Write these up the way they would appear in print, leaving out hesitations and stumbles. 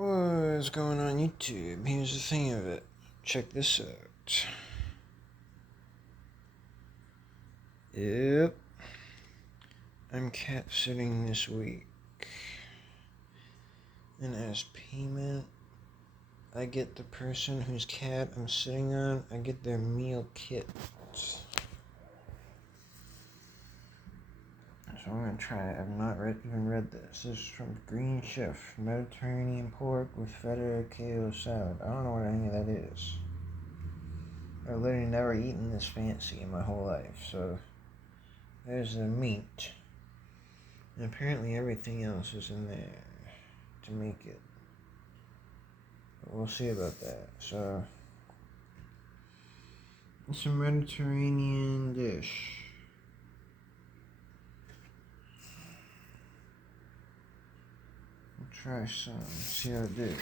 What's going on YouTube? Here's the thing of it. Check this out. Yep. I'm cat sitting this week. And as payment, I get the person whose cat I'm sitting on, I get their meal kit. So I'm gonna try it. I've not even read this. This is from Green Chef. Mediterranean pork with feta kale salad. I don't know what any of that is. I've literally never eaten this fancy in my whole life. So there's the meat. And apparently everything else is in there to make it. But we'll see about that. So it's a Mediterranean dish. Try some, see how it do.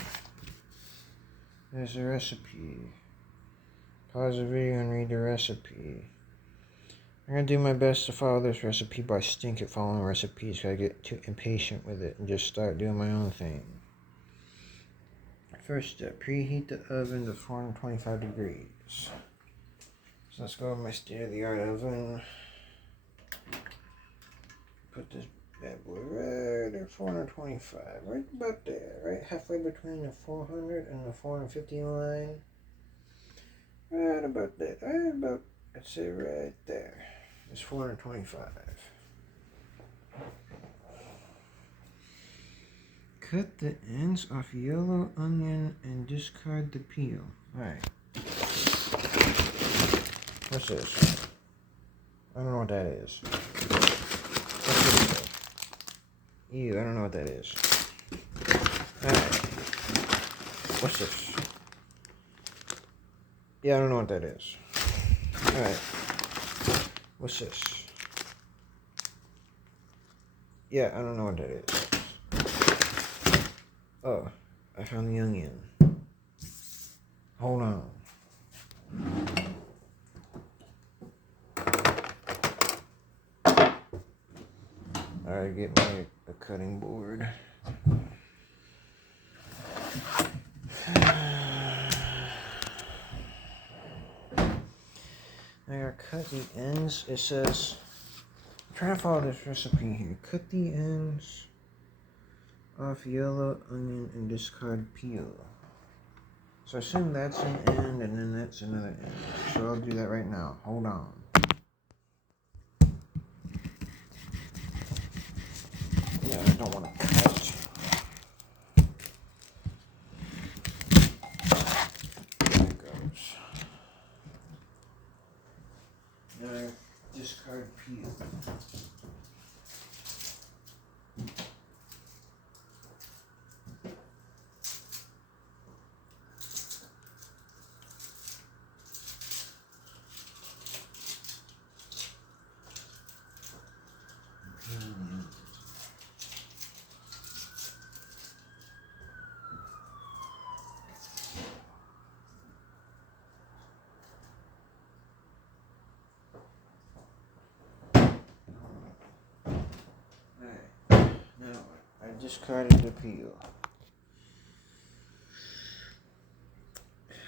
There's a recipe. Pause the video and read the recipe. I'm gonna do my best to follow this recipe, but I stink at following recipes because I get too impatient with it and just start doing my own thing. First step, preheat the oven to 425 degrees. So let's go with my state-of-the-art oven. Put this bad boy right at 425, right about there, right halfway between the 400 and the 450 line. Right about that, right about, I'd say right there. It's 425. Cut the ends off yellow onion and discard the peel. Alright. What's this? I don't know what that is. What's this? Ew, I don't know what that is. Alright. What's this? Yeah, I don't know what that is. Alright. What's this? Yeah, I don't know what that is. Oh, I found the onion. Hold on. Alright, get me a cutting board. I gotta cut the ends. It says, I'm trying to follow this recipe here. Cut the ends off yellow onion and discard peel. So I assume that's an end and then that's another end. So I'll do that right now. Hold on. Yeah, I don't want to cut. There it goes. Now discard peel. Now, I discarded the peel.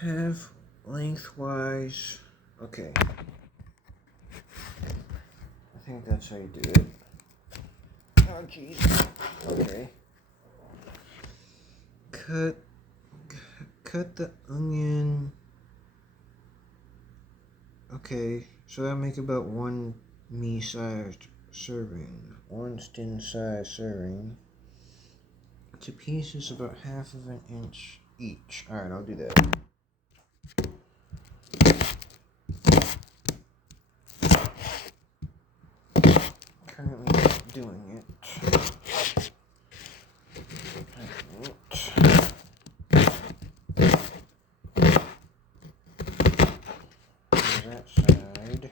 Have lengthwise. Okay. I think that's how you do it. Oh, jeez. Okay. Cut the onion. Okay, so that'll make about one me-sized serving. One skin-sized serving. To pieces about half of an inch each. Alright, I'll do that. Currently doing it. That side.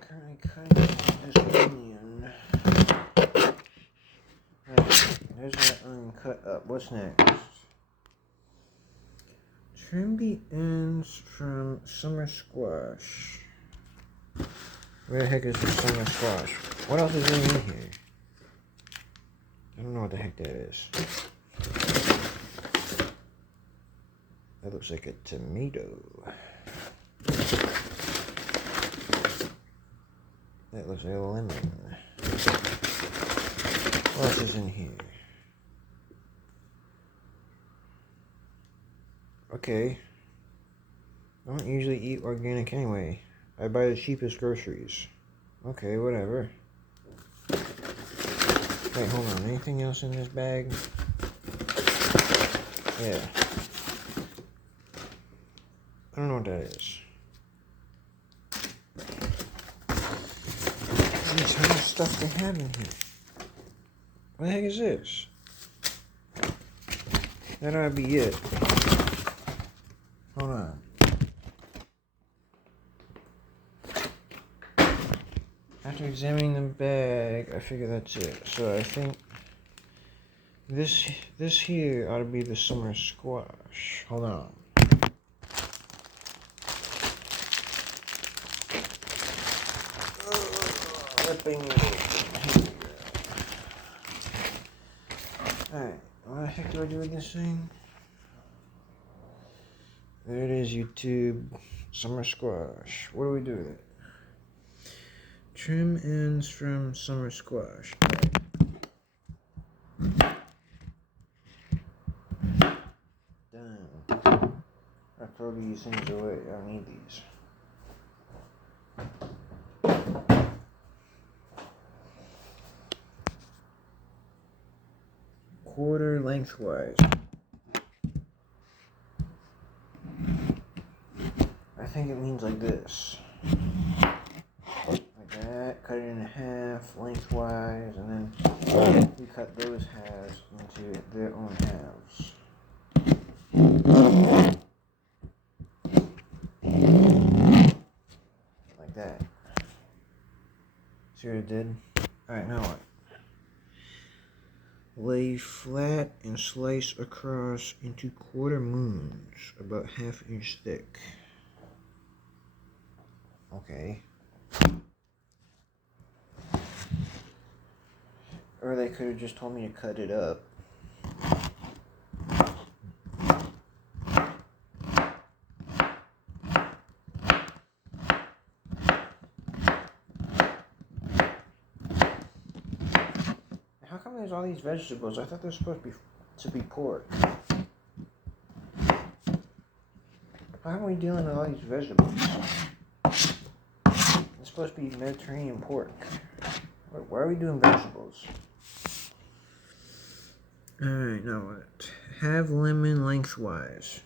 Currently cutting this onion. Right, there's that onion cut up. What's next? Trim the ends from summer squash. Where the heck is the summer squash? What else is in here? I don't know what the heck that is. That looks like a tomato. That looks like a lemon. What else is in here? Okay. I don't usually eat organic anyway. I buy the cheapest groceries. Okay, whatever. Wait, hold on. Anything else in this bag? Yeah. I don't know what that is. Jeez, how much stuff they have in here? What the heck is this? That ought to be it. Hold on. After examining the bag, I figure that's it. So I think this here ought to be the summer squash. Hold on. Alright, what the heck do I do with this thing? There it is, YouTube. Summer squash. What do we do with it? Trim ends from summer squash. Done. I throw these things away. I don't need these. Quarter lengthwise. I think it means like this. Like that. Cut it in half lengthwise, and then we cut those halves into their own halves. Like that. See what it did? Alright, now what? Lay flat and slice across into quarter moons, about ½ inch thick. Okay. Or they could have just told me to cut it up. How come there's all these vegetables? I thought they're supposed to be pork. How are we dealing with all these vegetables? It's supposed to be Mediterranean pork. Why are we doing vegetables? Alright, now what? Have lemon lengthwise.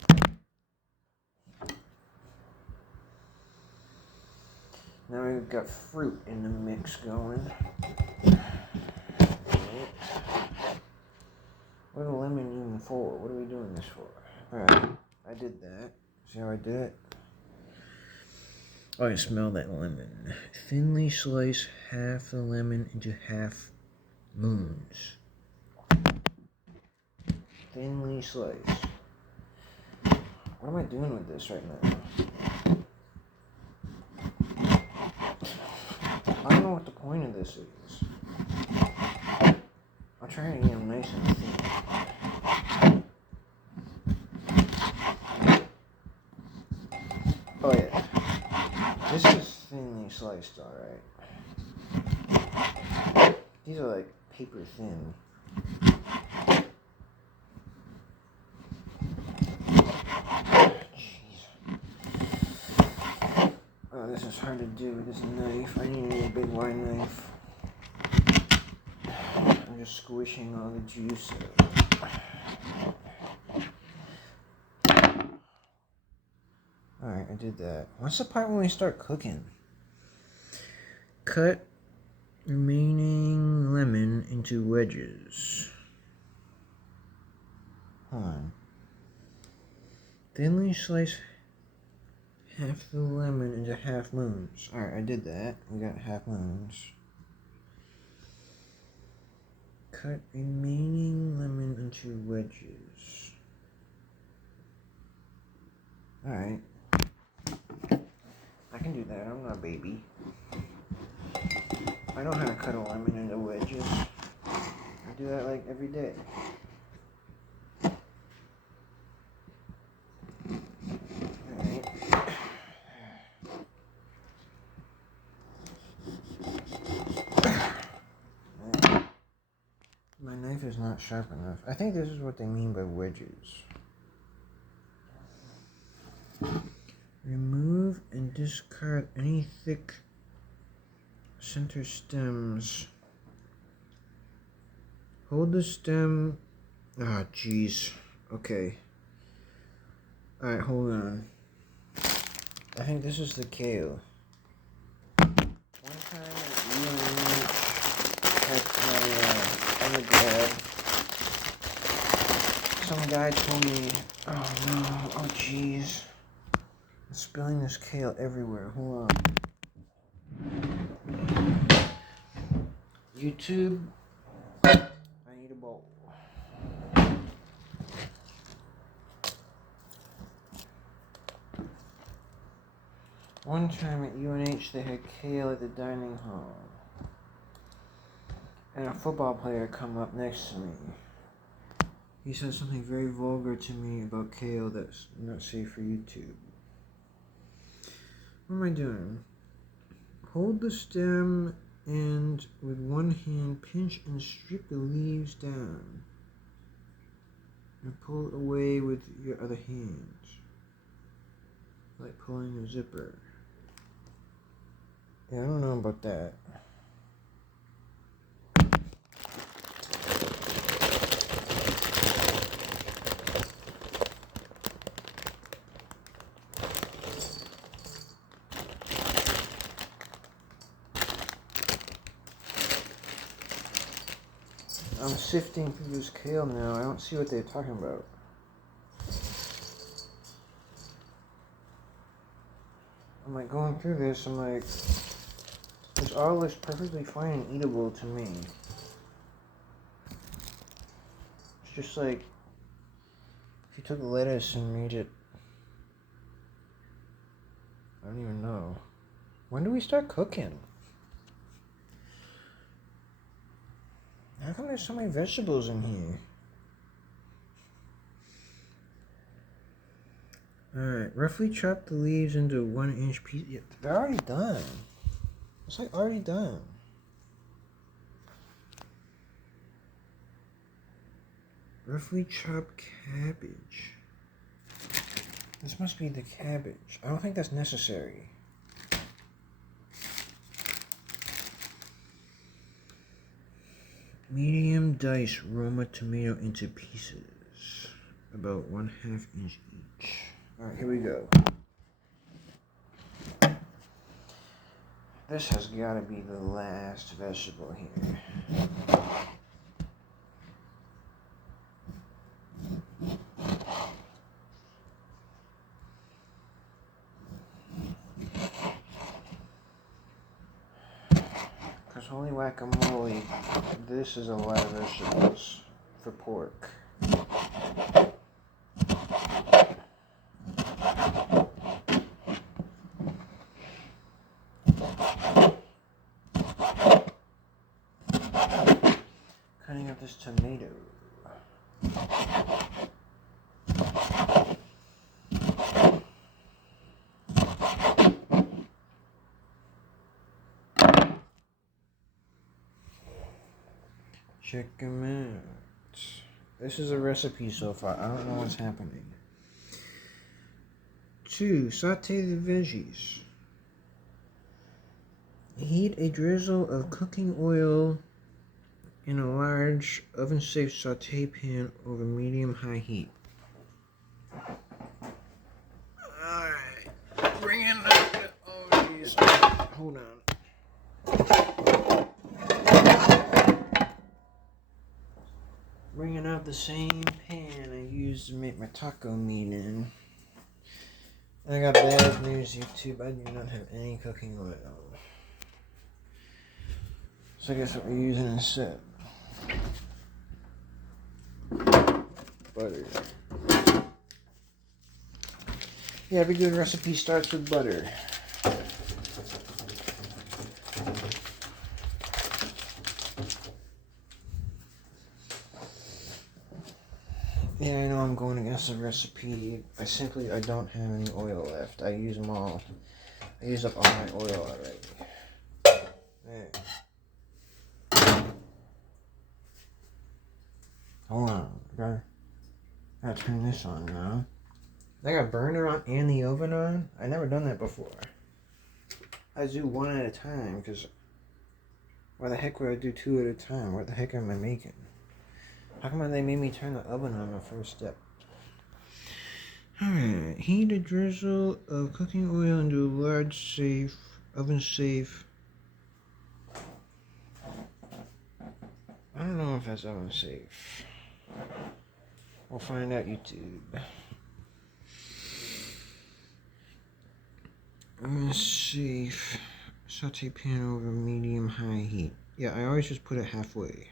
Now we've got fruit in the mix going. What are the lemon even for? What are we doing this for? Alright, I did that. See how I did it? Oh, I can smell that lemon. Thinly slice half the lemon into half moons. Thinly slice. What am I doing with this right now? I don't know what the point of this is. I'll try to eat them nice and thin. Oh yeah. This is thinly sliced, alright. These are like paper thin. Jeez. Oh, this is hard to do with this knife. I need a big wide knife. I'm just squishing all the juice out. Alright, I did that. What's the part when we start cooking? Cut remaining lemon into wedges. Hold on. Thinly slice half the lemon into half moons. Alright, I did that. We got half moons. Cut remaining lemon into wedges. Alright. I can do that. I'm not a baby. I know how to cut a lemon into wedges. I do that like every day. Alright. My knife is not sharp enough. I think this is what they mean by wedges. Remove and discard any thick center stems. Hold the stem. Ah, jeez. Okay. Alright, hold on. I think this is the kale. One time you and me had my undergrad. Some guy told me, oh no, oh jeez. I'm spilling this kale everywhere. Hold on. YouTube, I need a bowl. One time at UNH, they had kale at the dining hall. And a football player come up next to me. He said something very vulgar to me about kale that's not safe for YouTube. What am I doing? Hold the stem and with one hand pinch and strip the leaves down. And pull it away with your other hand. Like pulling a zipper. Yeah, I don't know about that. I'm sifting through this kale now. I don't see what they're talking about. I'm like going through this. I'm like, this all looks perfectly fine and eatable to me. It's just like if you took lettuce and made it. I don't even know. When do we start cooking? How come there's so many vegetables in here? Alright, roughly chop the leaves into 1-inch pieces. Yeah, they're already done. It's like already done. Roughly chop cabbage. This must be the cabbage. I don't think that's necessary. Medium dice Roma tomato into pieces. About 1/2 inch each. Alright, here we go. This has got to be the last vegetable here. Because holy guacamole, this is a lot of vegetables for pork. Cutting up this tomato. Check them out. This is a recipe so far. I don't know what's happening. 2. Saute the veggies. Heat a drizzle of cooking oil in a large oven-safe saute pan over medium-high heat. Alright. Bring in the... Oh, jeez. Hold on. Bringing out the same pan I used to make my taco meat in. I got bad news, YouTube. I do not have any cooking oil. So I guess what we're using instead. Butter. Yeah, every good recipe starts with butter. Yeah, I know I'm going against the recipe. I don't have any oil left. I use them all. I use up all my oil already. There. Hold on. Gotta turn this on now. I got burner on and the oven on. I never done that before. I do one at a time because why the heck would I do two at a time? What the heck am I making? How come they made me turn the oven on the first step? Alright, heat a drizzle of cooking oil into a large oven safe. I don't know if that's oven safe. We'll find out YouTube. Oven safe. Saute pan over medium-high heat. Yeah, I always just put it halfway.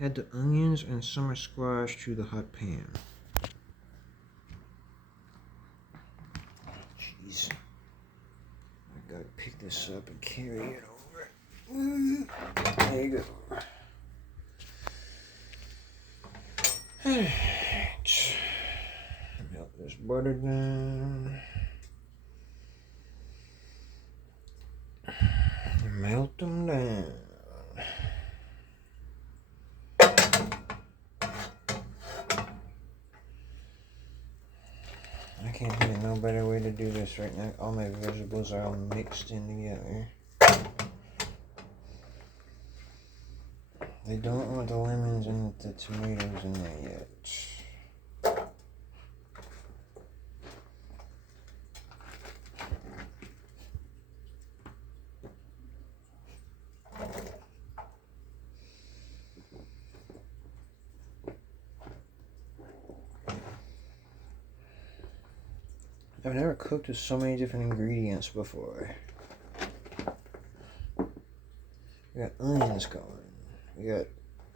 Add the onions and summer squash to the hot pan. Jeez. I gotta pick this up and carry it over. There you go. Alright. Melt this butter down. Melt them down. I can't think of no better way to do this right now. All my vegetables are all mixed in together. They don't want the lemons and the tomatoes in there yet. I've never cooked with so many different ingredients before. We got onions going. We got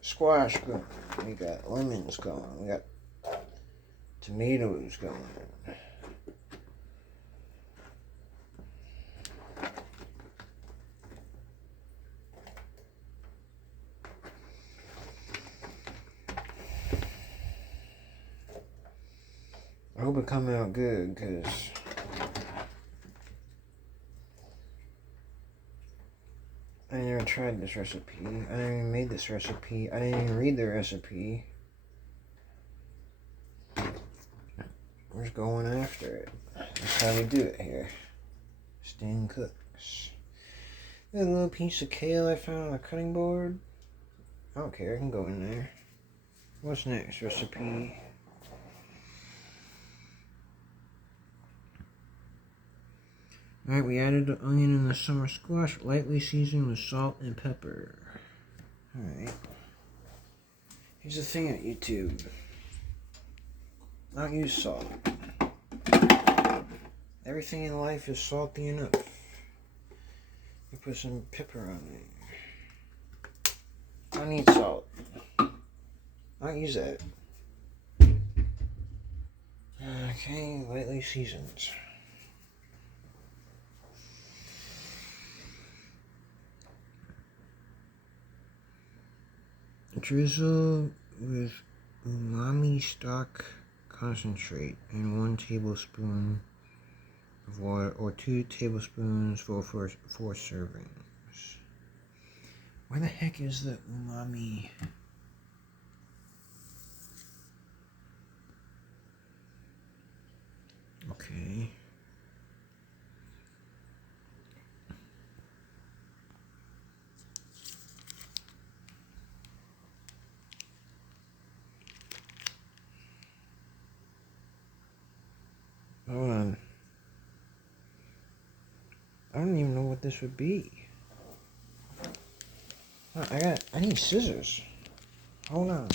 squash going. We got lemons going. We got tomatoes going. I hope it comes out good, because I never tried this recipe. I never even made this recipe. I didn't even read the recipe. We're just going after it. That's how we do it here. Stan Cooks. Got a little piece of kale I found on the cutting board. I don't care, I can go in there. What's next? Recipe. Alright, we added the onion and the summer squash, lightly seasoned with salt and pepper. Alright. Here's the thing at YouTube. I don't use salt. Everything in life is salty enough. You put some pepper on it. I don't need salt. I don't use that. Okay, lightly seasoned. Drizzle with umami stock concentrate and 1 tablespoon of water, or 2 tablespoons for 4 servings. Where the heck is the umami? Okay. Hold on. I don't even know what this would be. I need scissors. Hold on.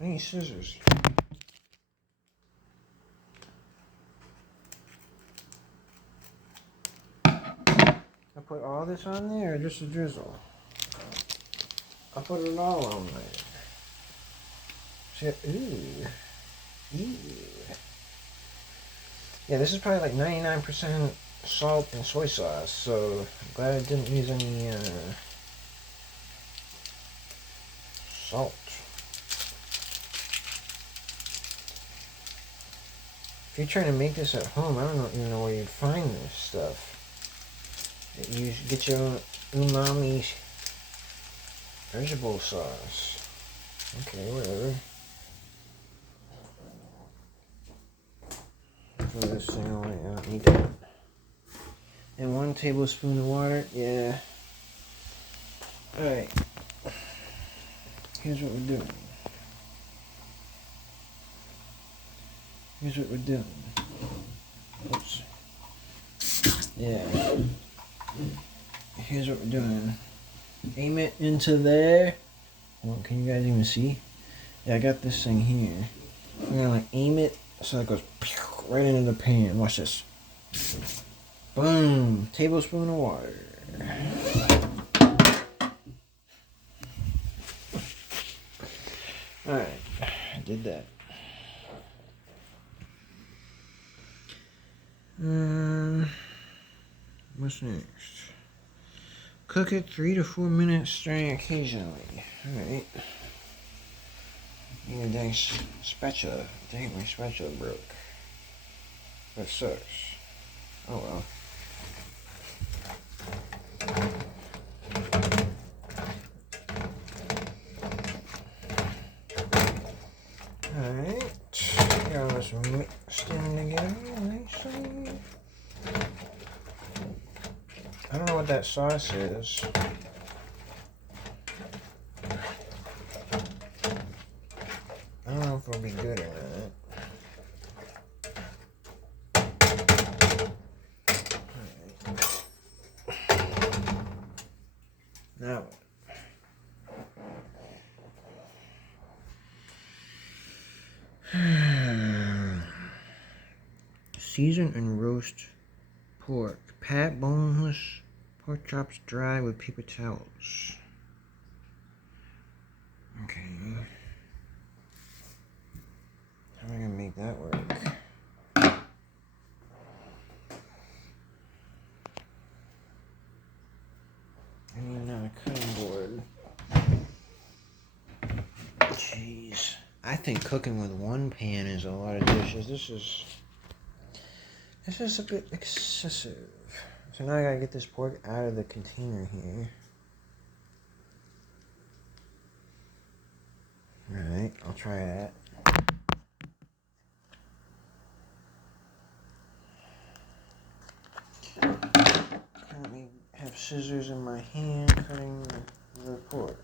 I need scissors. I put all this on there or just a drizzle? I put it all on there. Ooh. Ew. Yeah, this is probably like 99% salt and soy sauce, so I'm glad I didn't use any salt. If you're trying to make this at home, I don't even know where you'd find this stuff. You get your own umami vegetable sauce. Okay, whatever. Throw this thing away. I don't need that. And 1 tablespoon of water. Yeah. Alright. Here's what we're doing. Oops. Yeah. Here's what we're doing. Aim it into there. Well, can you guys even see? Yeah, I got this thing here. I'm gonna like aim it so it goes right into the pan. Watch this. Boom! Tablespoon of water. Alright, I did that. What's next? Cook it 3 to 4 minutes, stirring occasionally. Alright. Need a dang spatula. Dang, my spatula broke. That sucks. Oh well. Alright. Got this mixed in together nicely. I don't know what that sauce is. I don't know if it'll be good or not. Now what? Season and roast pork. Pat boneless pork chops dry with paper towels. Okay. How am I gonna make that work? I need another cutting board. Jeez. I think cooking with 1 pan is a lot of dishes. This is a bit excessive. So now I gotta get this pork out of the container here. Alright, I'll try that. Currently have scissors in my hand cutting the pork.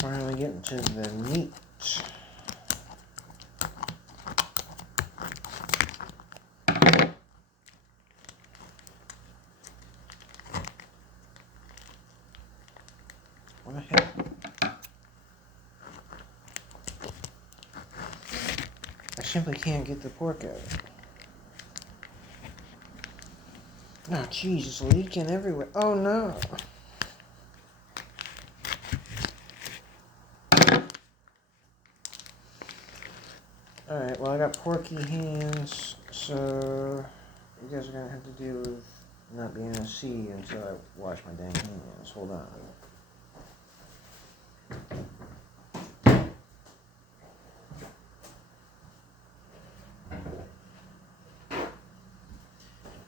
Finally getting to the meat. What the heck? I simply can't get the pork out. Oh, jeez, it's leaking everywhere. Oh, no. Alright, well, I got porky hands, so you guys are going to have to deal with not being able to see until I wash my dang hands. Hold on.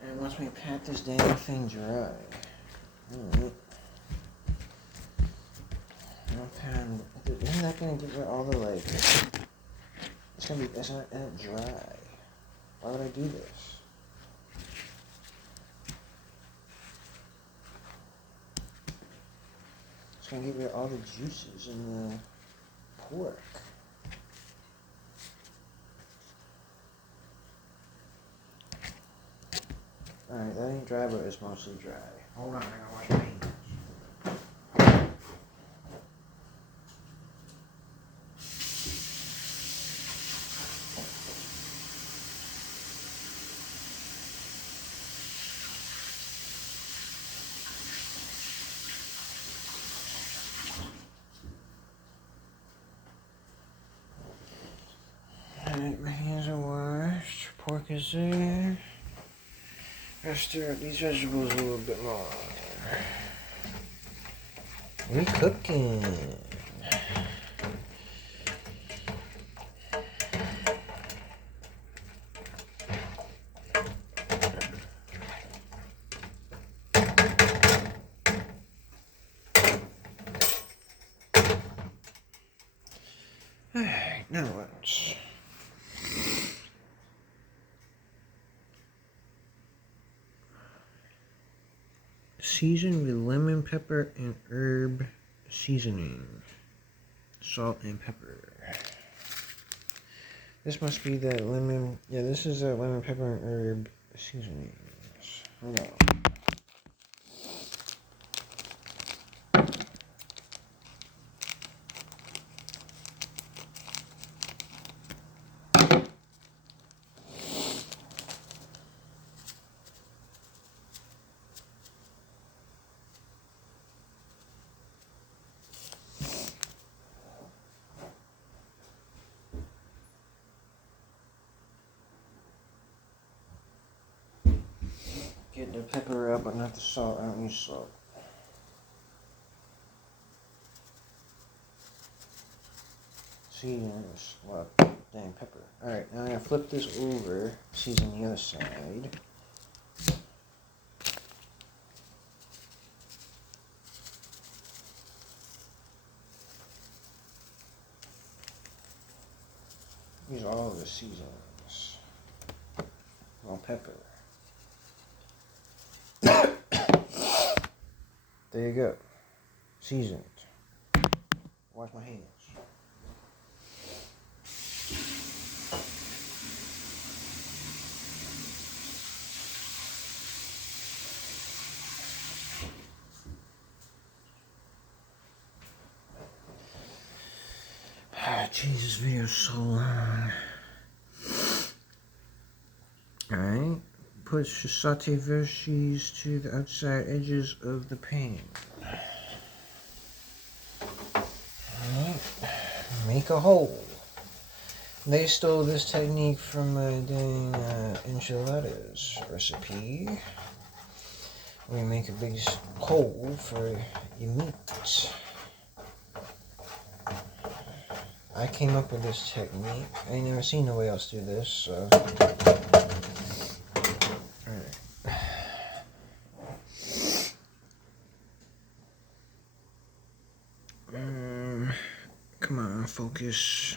And once we pat this dang thing dry. Alright. Isn't that going to give it all the, like... It's not dry. Why would I do this? It's gonna get rid of all the juices in the pork. Alright, that ain't dry, but it's mostly dry. Hold on, I gotta wash my hands. milk is there. Gotta stir up these vegetables a little bit more. We cooking. Alright, now let's season with lemon, pepper, and herb seasoning. Salt and pepper. This must be the lemon. Yeah, this is the lemon, pepper, and herb seasonings. Hold on. Get the pepper out, but not the salt. I don't use salt. See, there's a lot of dang pepper. Alright, now I'm going to flip this over, season the other side. Use all of the seasonings. Well, pepper. There you go. Seasoned. Wash my hands. Jeez, this video is so long. Alright. Put sauteed veggies to the outside edges of the pan. Alright. Make a hole. They stole this technique from my dang enchiladas recipe. We make a big hole for your meat. I came up with this technique. I ain't never seen nobody else do this, so. Alright. Come on, focus.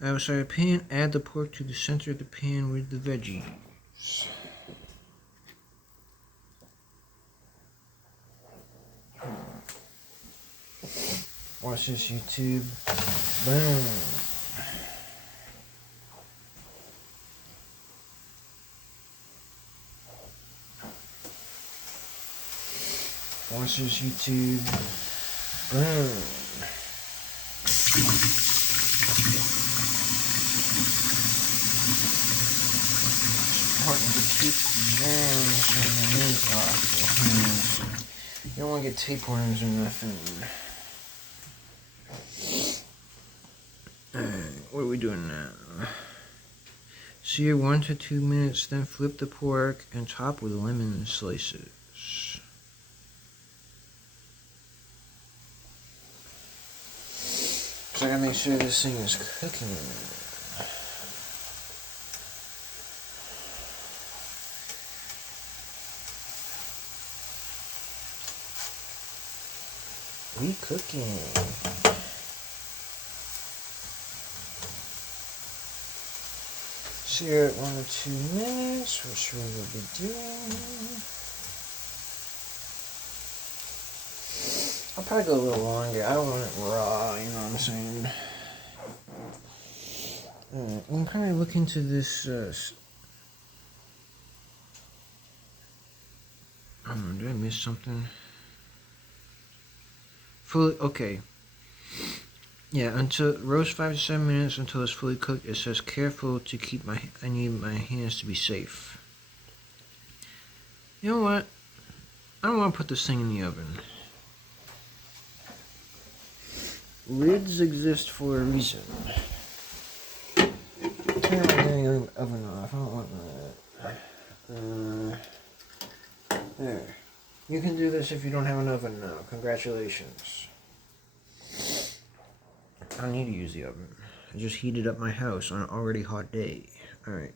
Outside the pan, add the pork to the center of the pan with the veggies. Watch this, YouTube. Boom. Watch this, YouTube. Boom. It's important to keep germs from the meat off. You don't want to get tapeworms or nothing. What are we doing now? Sear 1 to 2 minutes, then flip the pork and top with lemon slices. So I gotta make sure this thing is cooking. We cooking. Sear it 1 to 2 minutes, which we will be doing. I'll probably go a little longer. I don't want it raw, you know what I'm saying? I'm probably look into this. I don't know, did I miss something? Fully, okay. Yeah, until roast 5 to 7 minutes until it's fully cooked. It says careful to keep I need my hands to be safe. You know what? I don't want to put this thing in the oven. Lids exist for a reason. Turn my dang the oven off. I don't want that. There. You can do this if you don't have an oven now. Congratulations. I don't need to use the oven. I just heated up my house on an already hot day. Alright.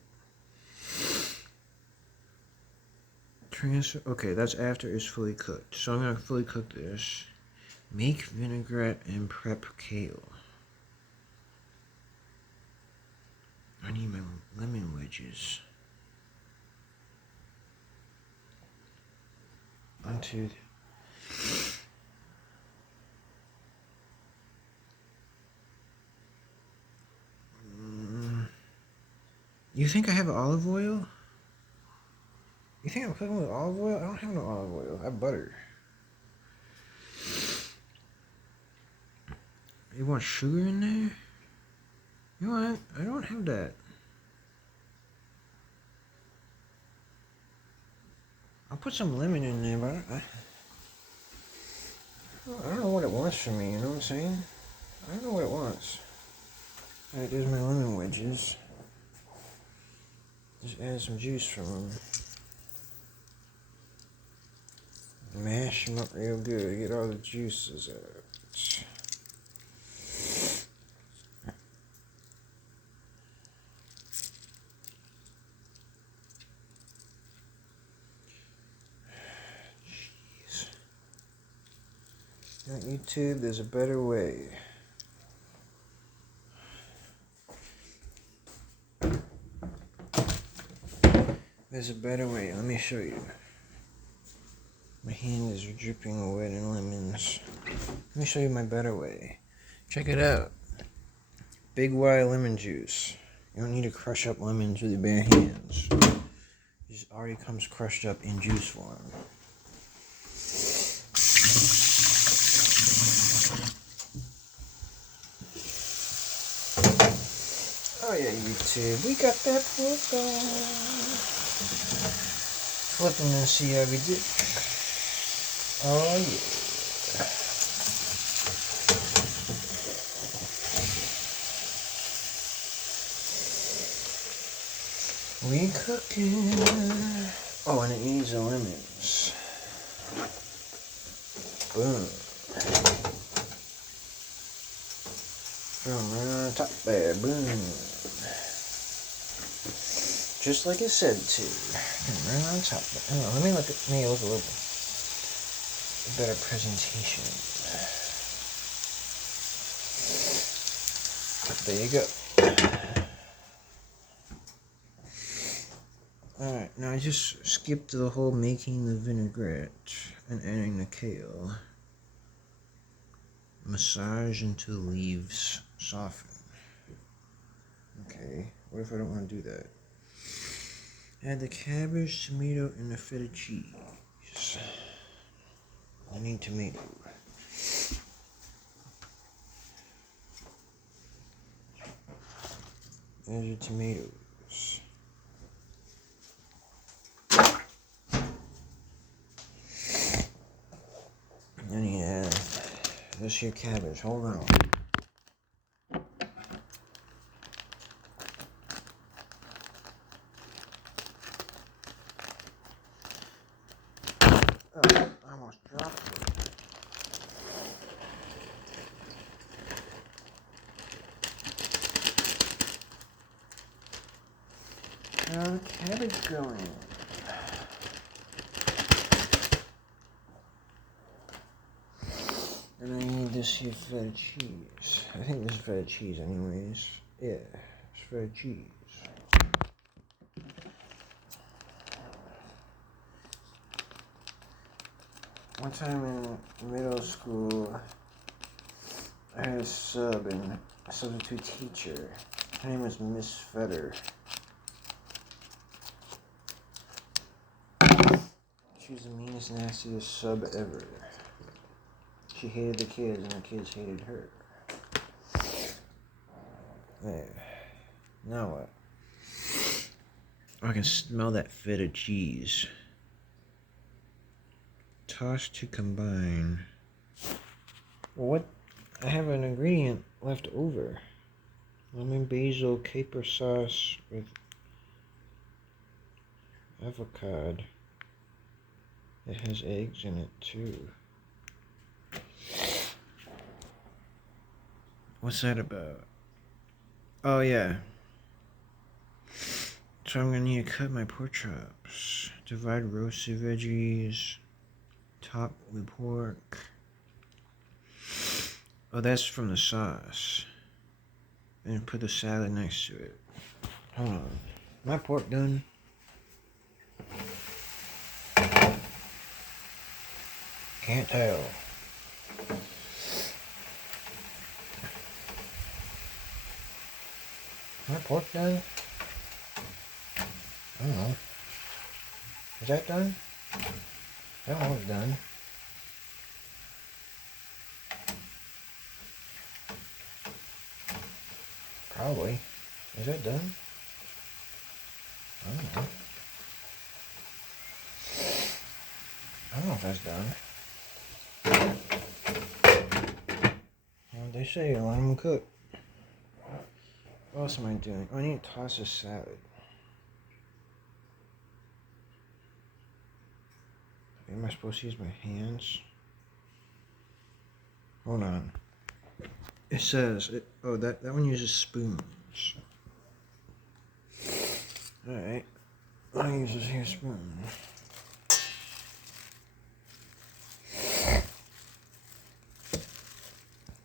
Transfer. Okay, that's after it's fully cooked. So I'm going to fully cook this. Make vinaigrette and prep kale. I need my lemon wedges. Onto. You think I have olive oil? You think I'm cooking with olive oil? I don't have no olive oil. I have butter. You want sugar in there? You know what? I don't have that. I'll put some lemon in there, but I don't know what it wants from me, you know what I'm saying? I don't know what it wants. Alright, there's my lemon wedges. Just add some juice from them. Mash them up real good. Get all the juices out. Jeez. On YouTube, there's a better way. There's a better way. Let me show you. My hand is dripping wet in lemons. Let me show you my better way. Check it out. Big Y lemon juice. You don't need to crush up lemons with your bare hands. It just already comes crushed up in juice form. Oh yeah, YouTube. We got that flip on. Flipping and see how we do. Oh yeah. We cooking. Oh, and it needs the lemons. Boom. Boom, right on top there. Boom. Just like it said to. Right on top. Oh, let me look at me. Look a little better presentation. There you go. Alright, now I just skipped the whole making the vinaigrette and adding the kale. Massage until leaves soften. Okay, what if I don't want to do that? Add the cabbage, tomato, and the feta cheese. I need tomato. Add your tomatoes. I need to add this here cabbage. Hold on. Oh, I almost dropped it. How's the cabbage going? And I need this here feta cheese. I think this is feta cheese anyways. Yeah, it's feta cheese. One time in middle school, I had a sub and a substitute teacher. Her name was Miss Fetter. She was the meanest, nastiest sub ever. She hated the kids and the kids hated her. There. Now what? I can smell that feta cheese. Toss to combine. Well, what? I have an ingredient left over. Lemon basil caper sauce with avocado. It has eggs in it too. What's that about? Oh yeah. So I'm gonna need to cut my pork chops. Divide roasted veggies. Top with pork. Oh, that's from the sauce. And put the salad next to it. Hold on. My pork done? Can't tell. My pork done? I don't know. Is that done? That one's done. Probably. Is that done? I don't know. I don't know if that's done. Well, they say let them cook. What else am I doing? Oh, I need to toss this salad. Am I supposed to use my hands? Hold on. It says, that one uses spoons. Alright. I'll use this here spoon.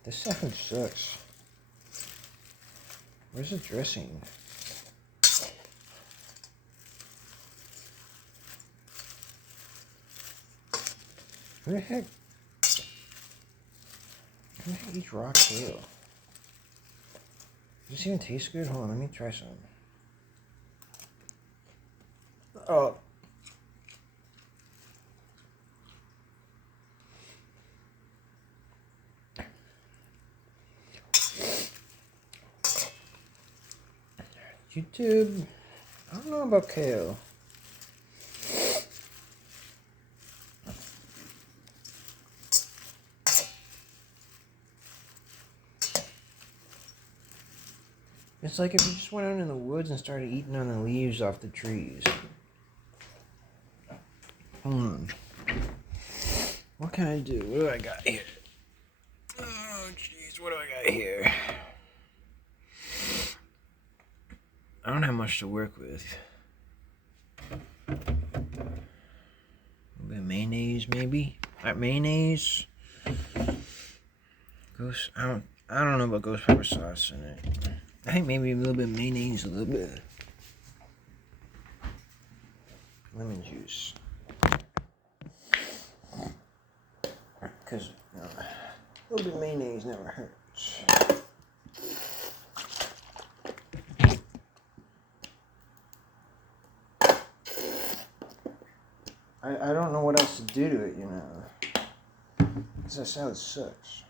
This salad sucks. Where's the dressing? Who the heck eats raw kale? Does this even taste good? Hold on, let me try some. Oh. YouTube, I don't know about kale. It's like if you just went out in the woods and started eating on the leaves off the trees. Hold on. What can I do? What do I got here? Oh, jeez, what do I got here? I don't have much to work with. A bit of mayonnaise, maybe? Mayonnaise? Ghost, I don't know about ghost pepper sauce in it. I think maybe a little bit of mayonnaise, a little bit of lemon juice. Because a little bit of mayonnaise never hurts. I don't know what else to do to it, you know. Because that salad sucks.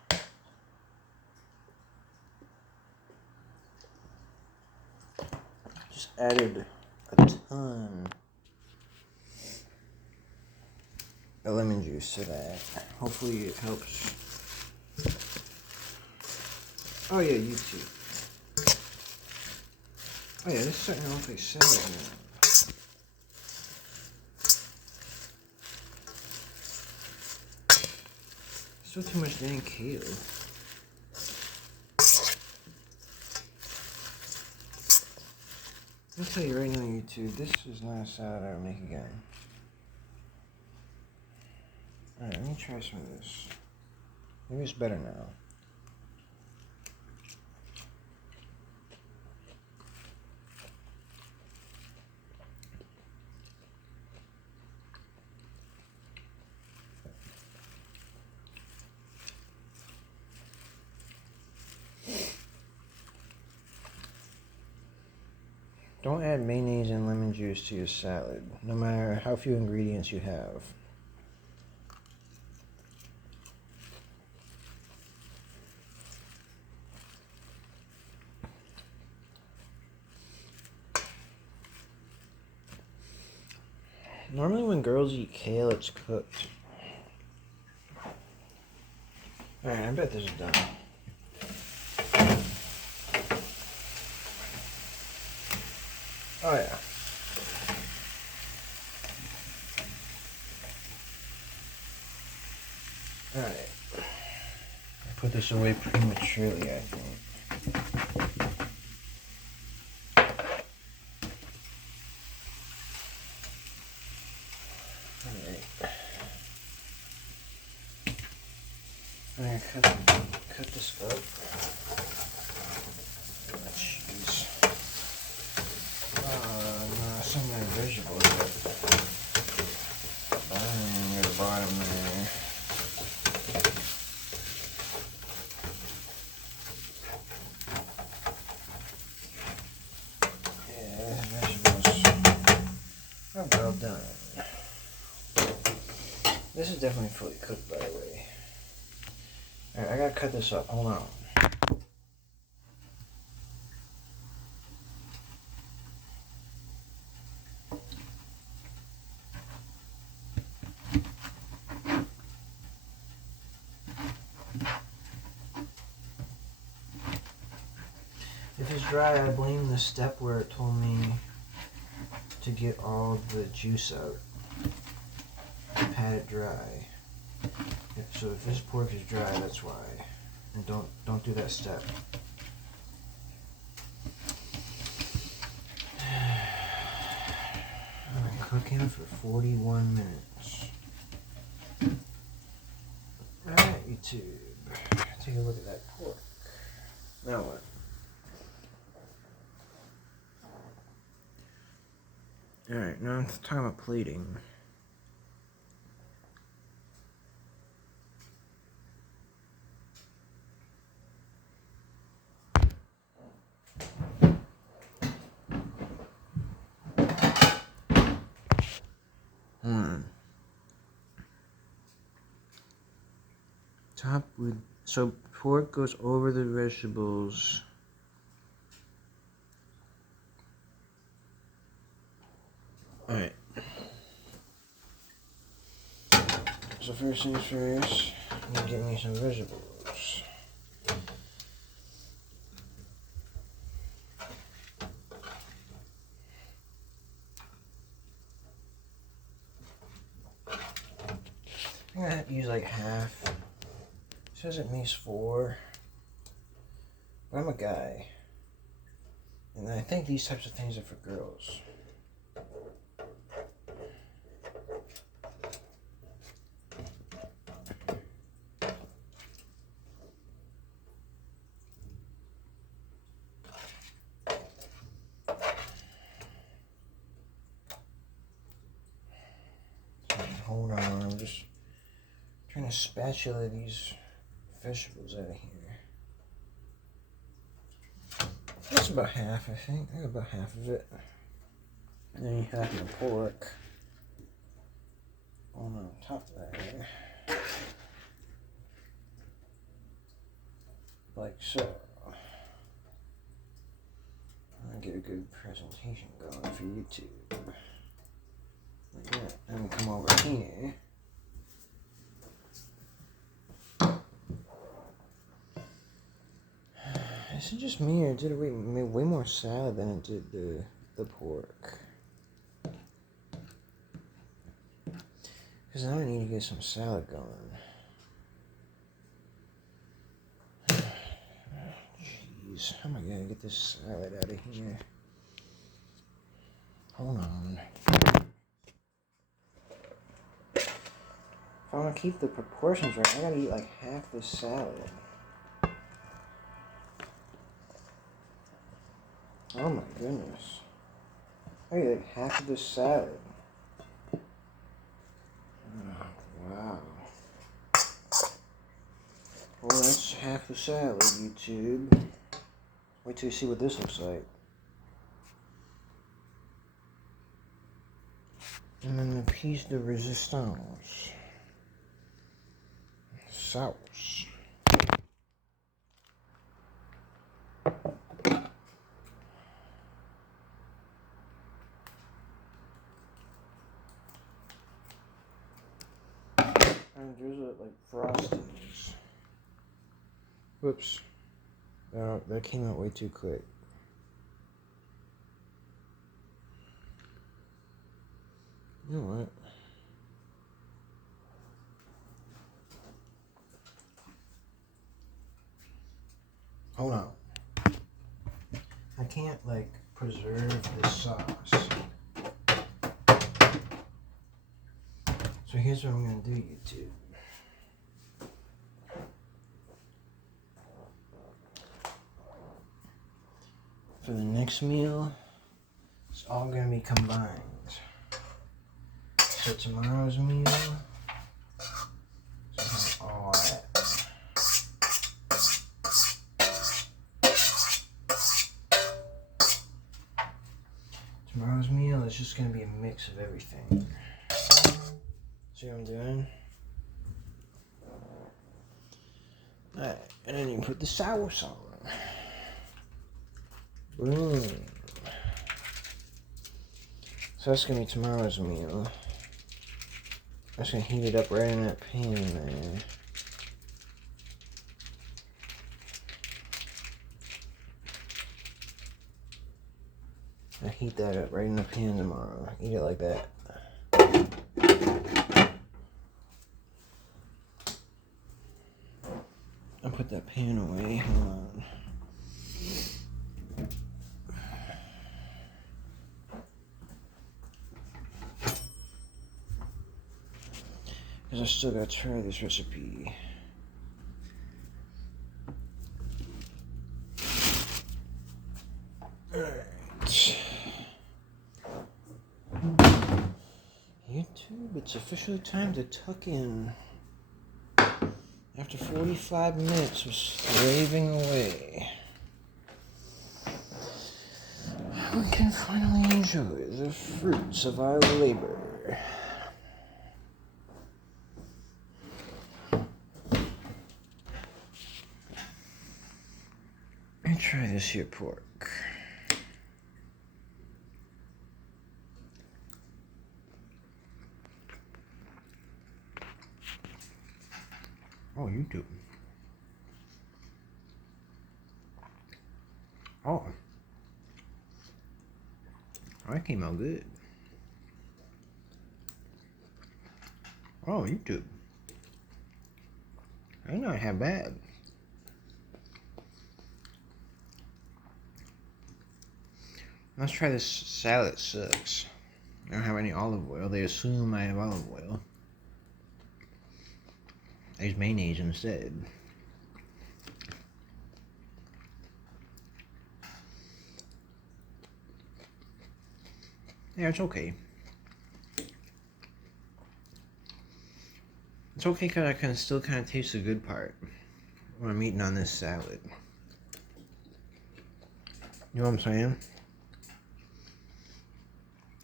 Just added a ton of lemon juice to that. Hopefully it helps. Oh yeah, YouTube. Oh yeah, this is starting to look like salad now. Still too much dang kale. I'll tell you right now, YouTube, this is not a salad I would make again. Alright, let me try some of this. Maybe it's better now. Don't add mayonnaise and lemon juice to your salad, no matter how few ingredients you have. Normally when girls eat kale, it's cooked. Alright, I bet this is done. Oh yeah. put this away prematurely, I think. I'm gonna cut this up. Oh, jeez. No, some of my vegetables are burning at the bottom there. Yeah, vegetables are well done. This is definitely fully cooked, by the way. Alright, I gotta cut this up. Hold on. If it's dry, I blame the step where it told me to get all the juice out. To pat it dry. So if this pork is dry, that's why. And don't do that step. I've been cooking for 41 minutes. Alright, YouTube. Take a look at that pork. Now what? Alright, now it's time of plating. Top with, so pork goes over the vegetables. Alright. So first things first, I'm gonna get me some vegetables. I'm gonna have to use like half. It says it makes 4. But I'm a guy. And I think these types of things are for girls. Hold on, I'm just trying to spatula these vegetables out of here. That's about half, I think. I got about half of it. And then you have your pork on top of that here. Like so. I'll get a good presentation going for YouTube. Like that. And come over here. Is it just me, or did it made way more salad than it did the pork? Because now I need to get some salad going. Jeez, how am I gonna get this salad out of here? Hold on. If I want to keep the proportions right, I gotta eat like half this salad. Oh my goodness. I eat like half of this salad. Oh, wow. Well, that's half the salad, YouTube. Wait till you see what this looks like. And then the piece de resistance. Sauce. And there's like frostings. Whoops. That came out way too quick. You know what? Hold on. I can't, like, preserve this sauce. So here's what I'm going to do, YouTube. For the next meal, it's all going to be combined. So tomorrow's meal, so all that. Tomorrow's meal is just going to be a mix of everything. See what I'm doing? Alright, and then you put the sauce on. Boom. So that's going to be tomorrow's meal. I'm just going to heat it up right in that pan there. I heat that up right in the pan tomorrow. Eat it like that. I'll put that pan away. Hold on. Because I still gotta try this recipe. Alright. YouTube, it's officially time to tuck in. After 45 minutes of slaving away, we can finally enjoy the fruits of our labor. Let me try this here pork. Oh, YouTube. Oh. That came out good. Oh, YouTube. That's not half bad. Let's try this salad sucks. I don't have any olive oil. They assume I have olive oil. I use mayonnaise instead. Yeah, it's okay. It's okay because I can still kind of taste the good part when I'm eating on this salad. You know what I'm saying?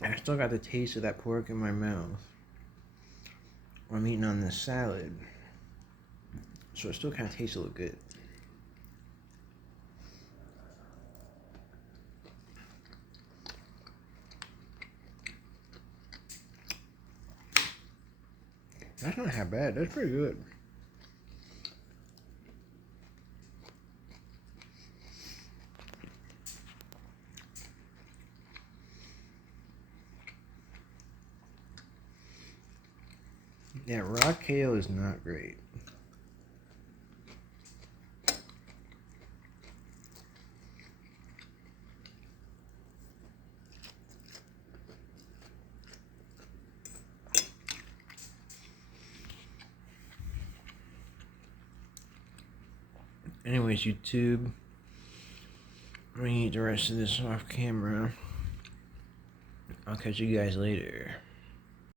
I still got the taste of that pork in my mouth when I'm eating on this salad. So it still kind of tastes a little good. That's not half bad. That's pretty good. Yeah, raw kale is not great. Anyways, YouTube, I'm gonna eat the rest of this off camera. I'll catch you guys later.